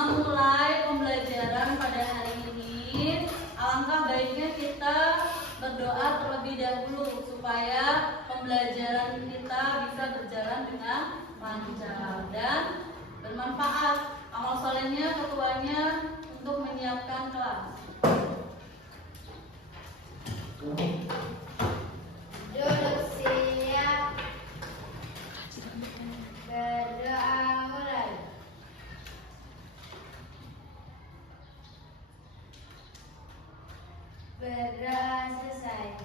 memulai pembelajaran pada hari ini, alangkah baiknya kita berdoa terlebih dahulu supaya pembelajaran kita bisa berjalan dengan lancar dan bermanfaat. Amal solehnya ketuanya untuk menyiapkan kelas. Duduk siap. Berdoa mulai. Berdoa selesai.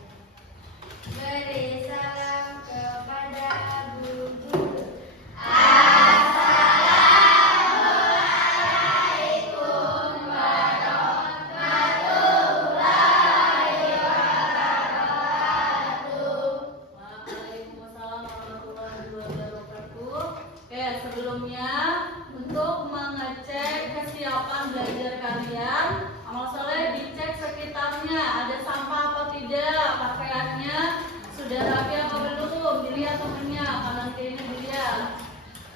Beri salam kepada Bu Guru. Assalamualaikum warahmatullahi wabarakatuh. Waalaikumsalam warahmatullahi wabarakatuh. Oke, sebelumnya untuk mengecek kesiapan belajar kalian, amal soleh dicek sekitarnya, ada sampah apa tidak, pakaiannya sudah rapi apa belum, dilihat temennya, kanan kirinya dilihat,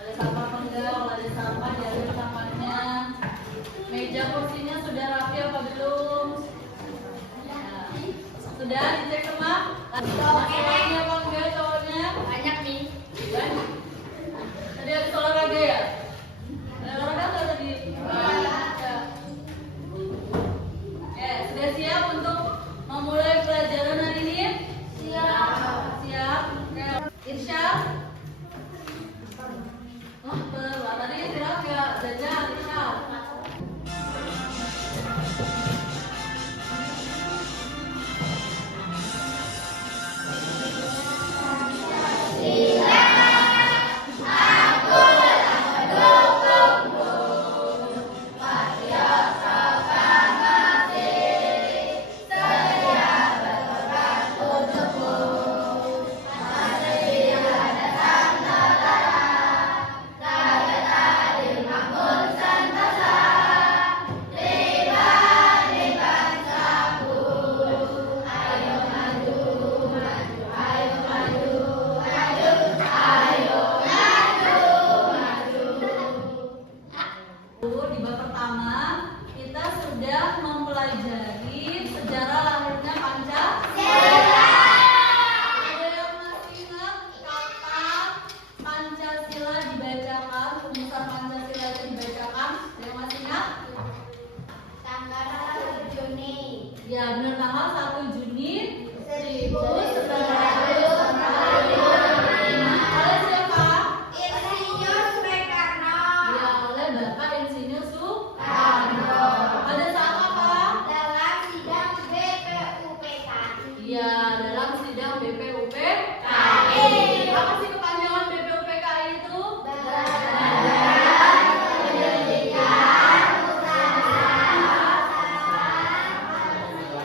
ada sampah apa enggak, kalau ada sampah diambil sampahnya, meja kursinya sudah rapi apa belum. Nah, sudah dicek semua, laki-lakinya apa enggak, cowoknya Banyak nih. banyak. Tadi habis olahraga ya? Ada olahraga nggak tadi? Ada. Sudah siap untuk memulai pelajaran hari ini? Siap. Siap. Oke. Irsya? Oh, benar. Tadi istirahat nggak? Jajan, Irsya. Di bab pertama kita sudah mempelajari sejarah lahirnya Pancasila. Ada yang masih ingat kapan Pancasila dibacakan, rumusan Pancasila itu dibacakan? Ada yang masih ingat? Tanggal 1 Juni. Ya, benar, tanggal 1 Juni 1945. oleh siapa? Insinyur Soekarno. Ya, oleh Bapak Insinyur Soekarno. Pada saat apa? Dalam sidang BPUPKI. Ya, dalam sidang BPUPKI. KI. Apa sih kepanjangan BPUPKI itu? Badan Pendidikan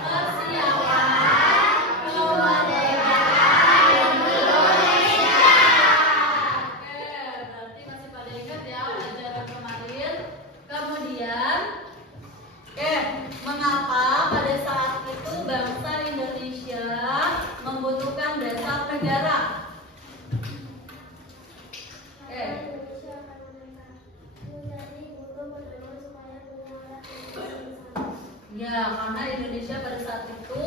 Persiapan Kemerdekaan Indonesia. Oke, berarti masih pada ingat ya pelajaran kemarin. Kemudian, mengapa pada saat itu bangsa Indonesia membutuhkan dasar negara? Ya, karena Indonesia pada saat itu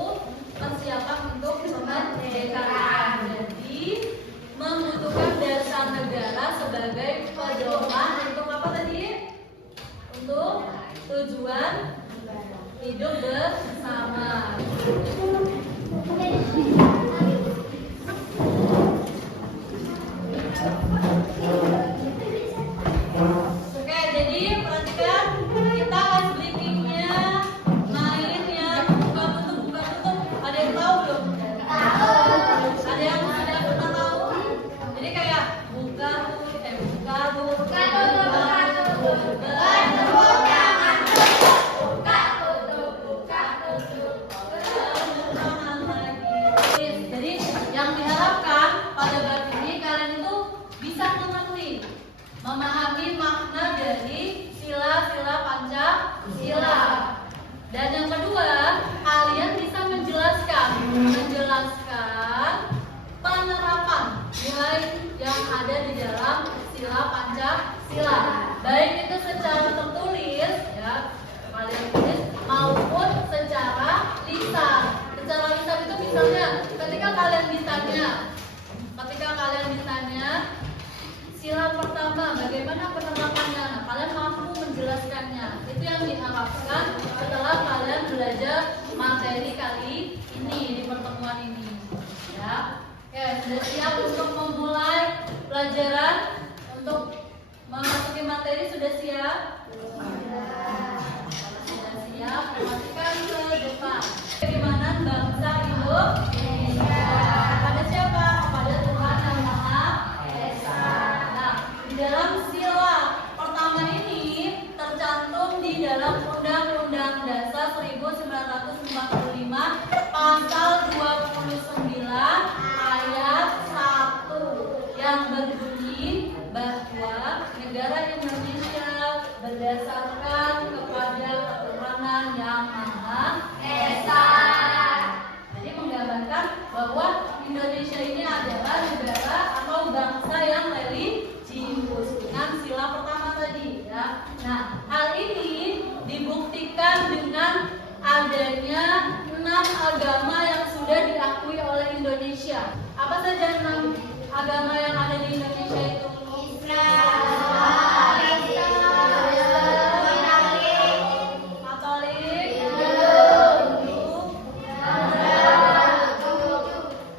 persiapan untuk kemerdekaan. Jadi membutuhkan dasar negara sebagai pedoman untuk apa tadi? Untuk tujuan hidup bersama. Oke, jadi perhatikan kita les breakingnya main yang buka tutup. Ada yang tahu belum? Ada yang sudah pernah tahu? Jadi kayak buka tutup, Jadi yang diharapkan pada bab ini kalian itu bisa mengerti, memahami makna dari sila-sila pertama, bagaimana penerapannya? Nah, kalian mampu menjelaskannya. Itu yang diharapkan setelah kalian belajar materi kali ini di pertemuan ini. Ya, oke, sudah siap untuk memulai pelajaran untuk memasuki materi? Sudah siap? Sudah siap? Perhatikan ke depan. Bagaimana bangsa Indonesia? Kepada siapa? Kepada Tuhan Yang Maha Esa. Nah, di dalam sila pertama ini tercantum di dalam Undang-Undang Dasar 1945 pasal 29 ayat 1 yang berbunyi bahwa negara Indonesia berdasarkan kepada ketuhanan Yang Maha Esa. Jadi menggambarkan bahwa Indonesia ini adalah negara atau bangsa yang religius dengan sila pertama tadi ya. Nah, hal ini dibuktikan dengan adanya 6 agama yang sudah diakui oleh Indonesia. Apa saja 6 agama yang ada di Indonesia itu? Katolik, Hindu,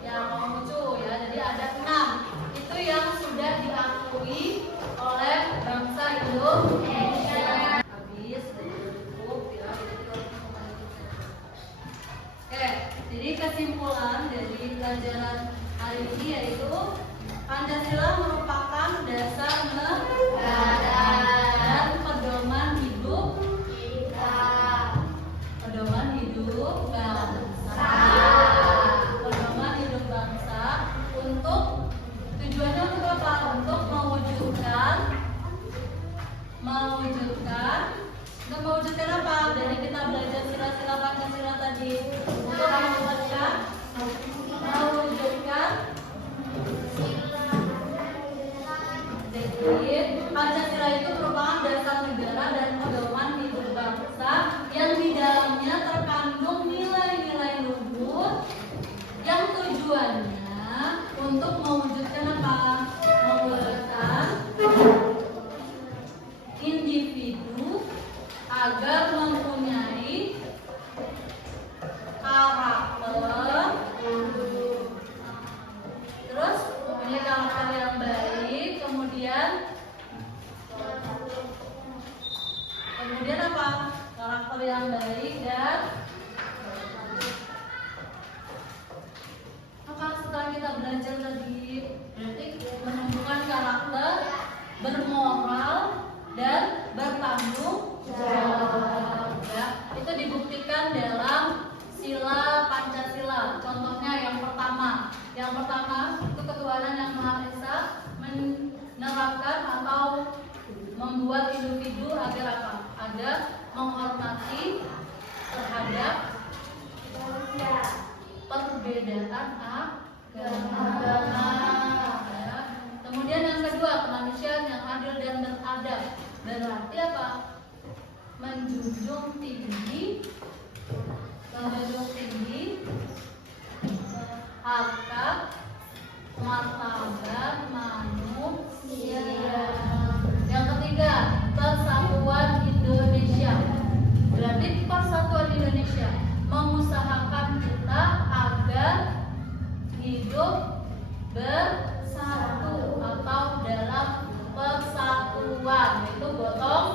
ya Konghucu ya. Jadi ada 6. Itu yang sudah diakui oleh bangsa Indonesia. Habis, cukup ya. Oke, jadi kesimpulan dari pelajaran hari ini yaitu Pancasila merupakan dasar negara dan pedoman hidup kita. Pedoman hidup bangsa. Pedoman hidup bangsa untuk tujuannya untuk apa? Untuk mewujudkan apa? Dari kita belajar sila-sila Pancasila tadi untuk mewujudkan jadi Pancasila itu merupakan dasar negara dan pedoman hidup bangsa yang di dalamnya terkandung nilai-nilai luhur yang tujuannya untuk mewujudkan apa? Mewujudkan individu agar mempunyai karakter, terus mempunyai karakter yang baik, kemudian apa? Karakter yang baik dan apa setelah kita belajar tadi berarti menumbuhkan karakter, bermoral dan bertanggung jawab ya. Itu dibuktikan dalam sila Pancasila. Contohnya yang pertama itu ketuhanan Yang Maha Esa menerapkan atau membuat individu agar apa? Agar menghormati terhadap perbedaan agama. Ya. Kemudian yang kedua, kemanusiaan yang adil dan beradab. Berarti apa? Menjunjung tinggi harkat martabat manusia. Yang ketiga, persatuan Indonesia. Berarti persatuan Indonesia mengusahakan kita agar hidup bersatu atau dalam persatuan, yaitu gotong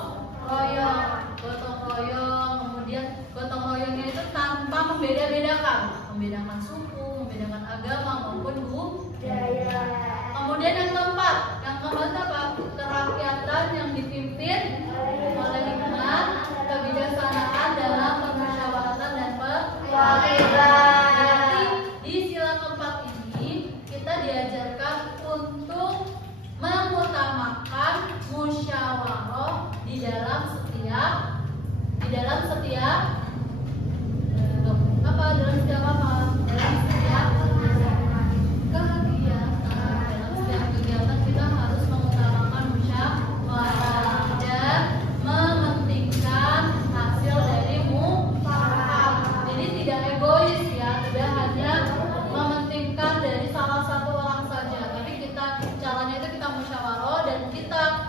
royong. Kemudian gotong royongnya itu tanpa membedakan suku, membedakan agama maupun budaya. Kemudian yang keempat apa? Kerakyatan yang dipimpin oleh hikmat, kebijaksanaan dalam permusyawaratan dan perwakilan. Di sila keempat ini kita diajarkan untuk mengutamakan musyawarah di dalam setiap kegiatan kita harus mengutamakan musyawarah dan mementingkan hasil dari mufakat. Jadi tidak egois ya, tidak hanya mementingkan dari salah satu orang saja, tapi caranya itu kita musyawarah dan kita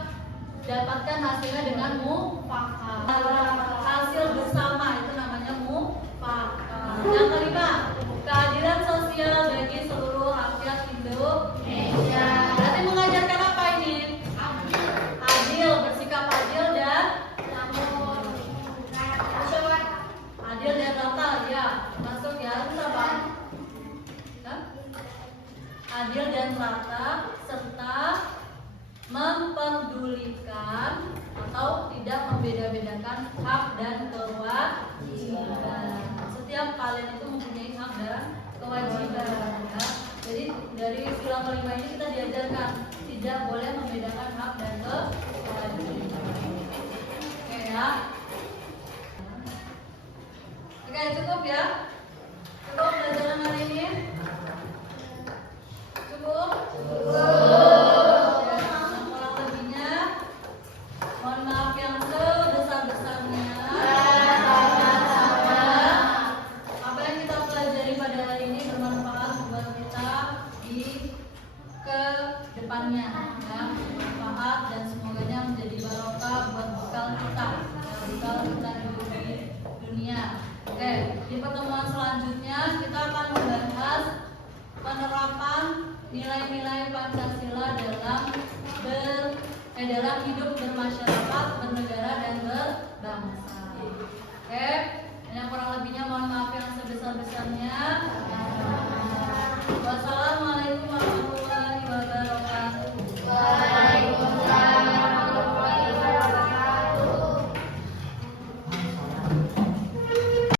membedakan hak dan kewajiban. Setiap kalian itu mempunyai hak dan kewajiban ya. Jadi dari sila kelima ini kita diajarkan tidak boleh membedakan hak dan kewajiban. Oke ya. Oke, cukup ya. Cukup pelajaran hari ini. Cukup. Ya, kurang lebihnya mohon maaf yang sebesar-besarnya. Apa yang kita pelajari pada hari ini bermanfaat buat kita di ke depannya ya, bermanfaat dan semoganya menjadi barokah buat bekal kita, bekal kita hidup di dunia. Oke, di pertemuan selanjutnya kita akan membahas penerapan nilai-nilai Pancasila dalam hidup bermasyarakat, bernegara dan